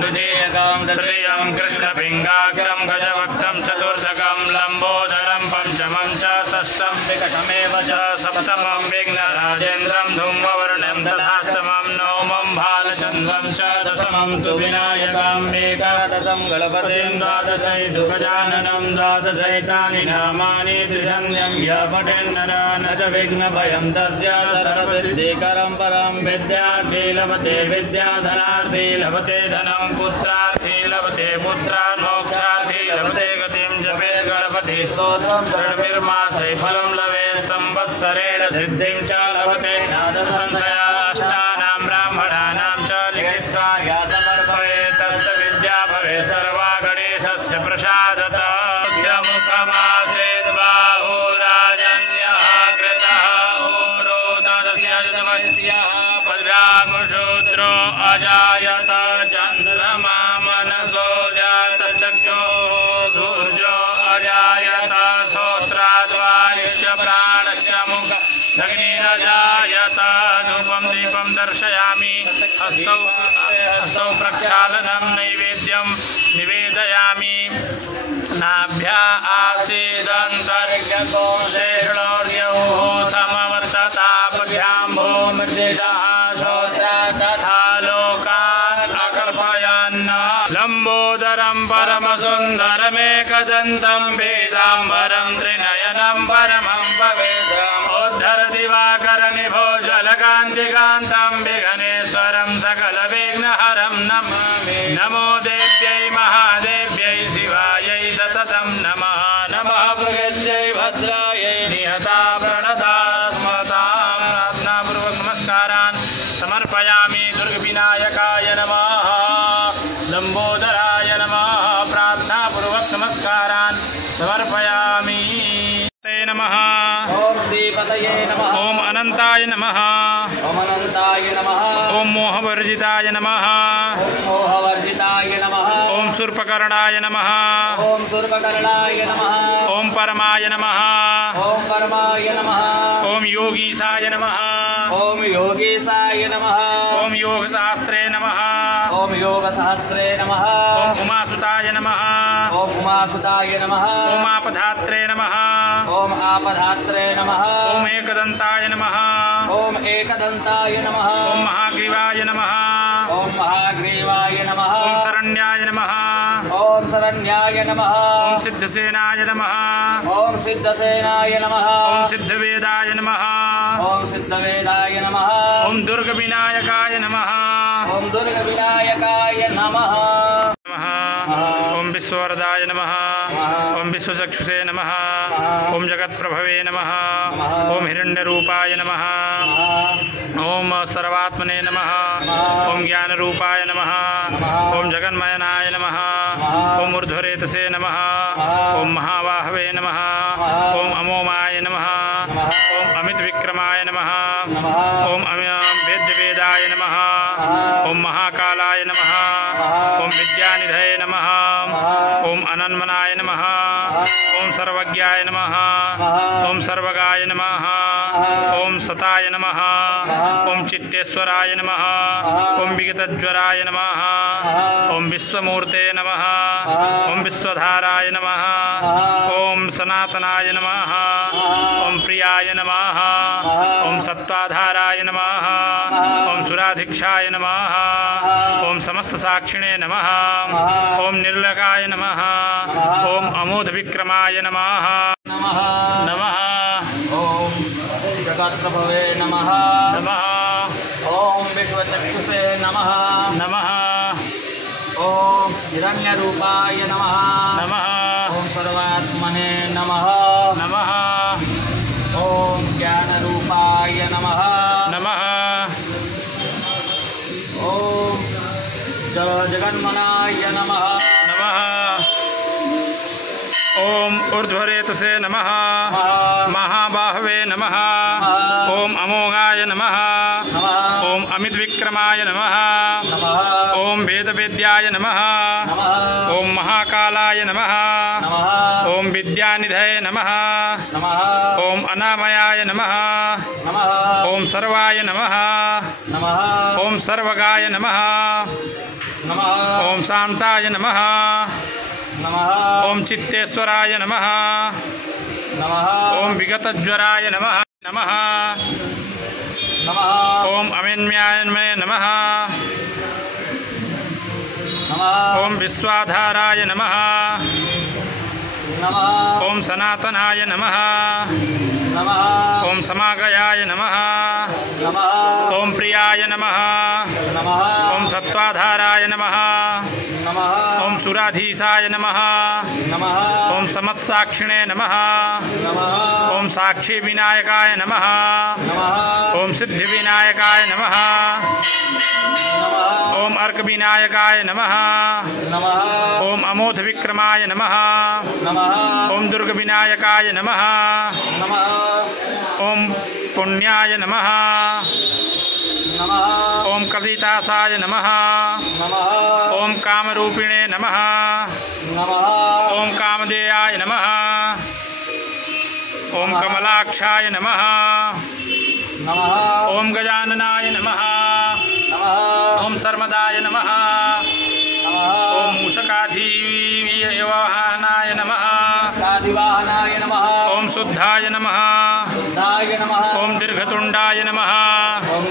द्वितीयकं तृतीयं कृष्णपिङ्गाक्षं गजवक्त्रं चतुर्थकं लम्बोदरं पंचमं च षष्ठं विकटमेव च सप्तमं विघ्नराजेन्द्रं धूम्रवर्णं तथाष्टमं नवमं भालचन्द्रं च दशमं तु विनायकम् एकादशं गणपतिं द्वादशैतु गजाननं द्वादशैतानि नामानि त्रिशन्यं य पठेन्नर न च विघ्नभयं तस्य सर्वसिद्धिकरं परं विद्यार्थी लभते विद्याधनार्थी लभते धनं पुत्रार्थी लभते पुत्रान् मोक्षार्थी लभते गतिं जपेत् गणपति स्तोत्रं षड्भिर्मासै फलं लभेत् संवत्सरेण सिद्धिं च लभते संशयाष्टानां ब्राह्मणानां च लिखित्वा या समर्पयेत् तस्य विद्या भवेत् सर्वा गणेशस्य प्रसादतः मुखमासेत् बाहुराजन्यः कृतः ऊरोदस्यः पद्रागशूद्रो अजायत चन्द्रमा मनसो जात चक्षुः सूर्यो अजायत श्रोत्राद्वायुष्य प्राणस्य मुख अग्निरजायत धूपं दीपं दर्शयामि हस्तौ प्रक्षालनं नैवेद्यं निवेदयामि नाभ्या आसीदन्तर्गतो शेषणोर्यौः समवर्तताभ्यां भूमिर्दिशः श्रोत्रा तथा लोकान् अकल्पयन् लम्बोदरं परमसुन्दरमेकदन्तं पीताम्बरं त्रिनयनं परमं पवित्रम् उद्धरदिवाकरनिभो जलकान्तिकान्तं विघ्नेश्वरं सकलविघ्नहरं नमामि नमो देव्यै महादेव्यै शिवायै सततं नमः नमः प्रगत्यै भद्रायै निहता प्रणता स्मतां प्रार्थनापूर्वक नमस्कारान् समर्पयामि दुर्गविनायकाय नमः लम्बोदराय नमः प्रार्थनापूर्वक नमस्कारान् समर्पयामि ते नमः ओम श्रीपतये नमः ओम अनंताय नमः ओम अनंताय नमः ओम मोहवर्जिताय नमः ओम मोहवर्जिताय नमः ओम शूर्पकर्णाय नमः ओम शूर्पकर्णाय नमः ओम परमाय नमः ओम परमाय नमः ओम योगीशाय नमः ओम योगीशाय नमः ओम योगशास्त्रे नमः ओम योगसहस्रे नमः ओम उमासुताय नमः ओम उमासुताय नमः ओम आपधात्रे नमः ओम आपधात्रे नमः ओम एकदंताय नमः ओम एकदंताय नमः ओम महाग्रीवाय नमः ओम महाग्रीवाय नमः ओम शरण्याय नमः ओम शरण्याय नमः ओम सिद्धसेनाय नमः ओम सिद्धसेनाय नमः ओम सिद्धवेदाय नमः ओम सिद्धवेदाय नमः ओम दुर्गविनायकाय नमः ओम दुर्गविनायकाय नमः ओम विश्ववरदाय नमः ओम विश्वचक्षुषे नमः ओम जगत्प्रभवे नमः ओम हिरण्यरूपाय नमः ओम सर्वात्मने नमः ओम ज्ञानरूपाय नमः ओम जगन्मयनाय नमः ओम ऊर्ध्वरेतसे नमः ओम महाबाहवे नमः ओम अमोमाय नमः ओम अमितविक्रमाय नमः ओम वेद्यवेदाय नमः ओम महाकालाय नमः ओम विद्यानिधये नमः ओम अनन्मनाय नमः ओम सर्वज्ञाय नमः ओम सर्वगाय नमः ओम सताय नमः ओम चित्तेश्वराय नमः ओम विगतज्वराय नमः ओम विश्वमूर्ते नमः ओम विश्वधाराय नमः ओम सनातनाय नमः ओम प्रियाय नमः ओम सत्वाधाराय नमः ओम सुराधीक्षाय नमः ओम समस्त साक्षिणे नमः ओम निर्लकाय नमः ओम अमोध विक्रमाय नमः नमः ओम जगत्प्रभवे नमः नमः ओम विश्वचक्षुषे नमः नमः ओम हिरण्यरूपाय नमः नमः ओम सर्वात्मने नमः नमः ओम ज्ञानरूपाय नमः नमः ओम जगन्मनाय नमः नमः ओम ऊर्ध्वरेतसे नमः महाबाहवे नमः ओम अमोघाय नमः ओम अमितविक्रमाय नमः ओम वेदवेद्याय नमः ओम महाकालाय नमः ओम विद्यानिधये नमः ओम अनामयाय नमः ओम सर्वाय नमः ओम सर्वगाय नमः नमः ओम शांताय नमः नमः ओम चित्तेश्वराय नमः नमः ओम विगतज्वराय नमः नमः नमः ओम अमिन्याय नमः नमः ओम विश्वाधाराय नमः नमः ओम सनातनाय नमः नमः ओम समागयाय नमः नमः ओम प्रियाय नमः नमः ओम सत्वाधाराय नमः नमः ओम सुराधीशाय नमः नमः ओम समत्साक्षिणे नमः नमः ओम साक्षी विनायकाय नमः नमः ओम सिद्धि विनायकाय नमः ओम अर्क विनायकाय नमः नमः ओम अमोध विक्रमाय नमः नमः ओम दुर्ग विनायकाय नमः नमः ओम पुण्याय नमः नमः ओम कलितासाय नमः नमः ओम कामरूपिणे नमः नमः ओम कामदेयाय नमः ओम कमलाक्षाय नमः नमः ओम गजाननाय नमः नमः ओम सर्वदाय नमः ओम मूषकाधिवाहनाय नमः साधिवाहनाय नमः ओम शुद्धाय नमः शुद्धाय नमः ओम दीर्घतुंडाय नमः ओम